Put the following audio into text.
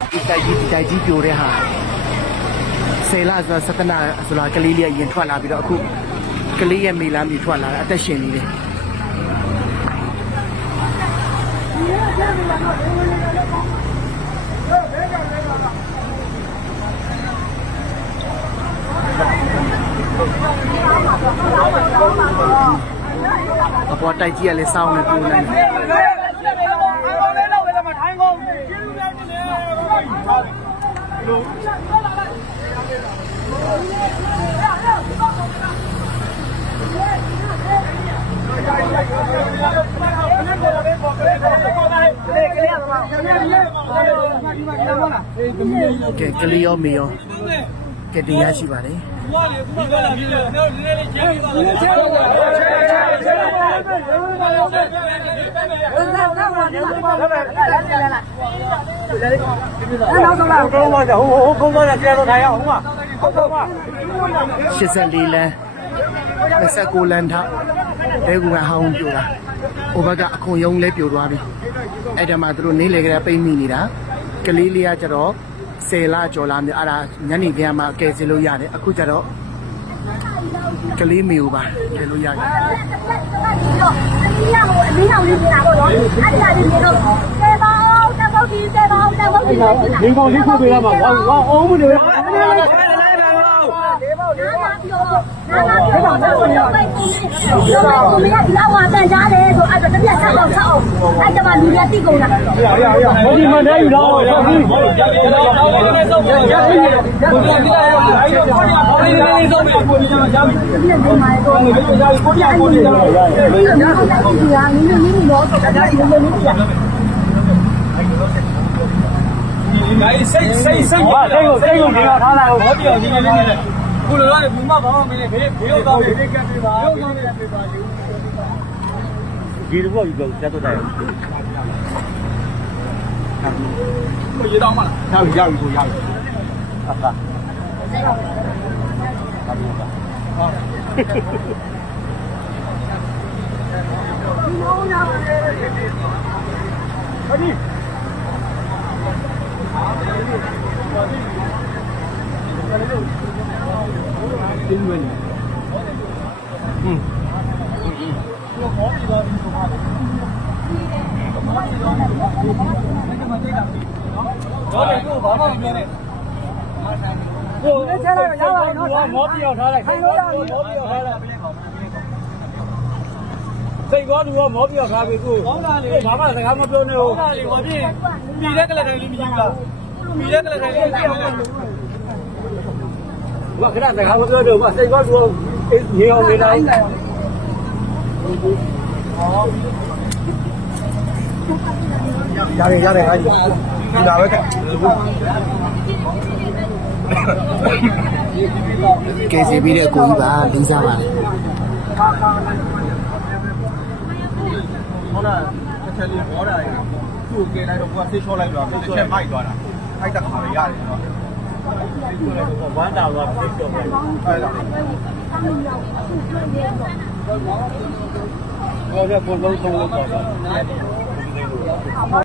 တိုက်ကြီးပြိုတဲ့ဟာဆယ်လဆိုစတနာဆိုတာကလေးလေးရင်ထွက်လာပြီးတော့အခုကလေးရဲ့မိလားမိထွက်လာတာအသက်ရှင်နေတယ်အပေါ်တိုက်ကြီးကလည်းစောင်းနေပြိုနေတယ်ကဲကလေးရောမေရောကဲတရားရှိပါတယ်84လမ်း29လမ်းထောက်တဲကူကဟောင်းပြိုတာဟိုဘက်ကအခွန်ယုံလဲပြိုသွားပြီအဲ့ဒါမှသူတို့နေလေကလေးပိတ်မိနေတာကလေးလေးကကျတော့10လကျော်လာပြီအဲ့ဒါညနေခင်းမှာကယ်ဆယ်လို့ရတယ်အခုကျတော့ကလေးမေကိုပါကယ်လို့ရတယ်你讲你不对了嘛？我不对。这个给他来，我表今天的，不能让你不骂房没得，没有道理，没有道理。几多一个在多大？我一刀嘛，要一不要？啊哈。快点！这个如果毛比较咖啡股，妈妈在他们标那个，我比那个来的你明白？比那个来的。我给他在他们标的，我这个如果你要没来。ရတယ်ဟာဒီလာပဲကယ်ဆယ်ပြီးတဲ့အကိုကြီးပါလေးစားပါလေဟုတ်လားတစ်ချက်လေးဘောတာသူ့ကိုကဲလိုက်တော့ကိုကဆေးချောလိုက်တော့တစ်ချက်မိုက်သွားတာမိုက်တဲ့ခါလေးရတယ်နော်ဝမ်းတာတော့ဆေးချောလိုက်အဲ့ဒါဟောရပုံလုံးဆုံးလို့တော့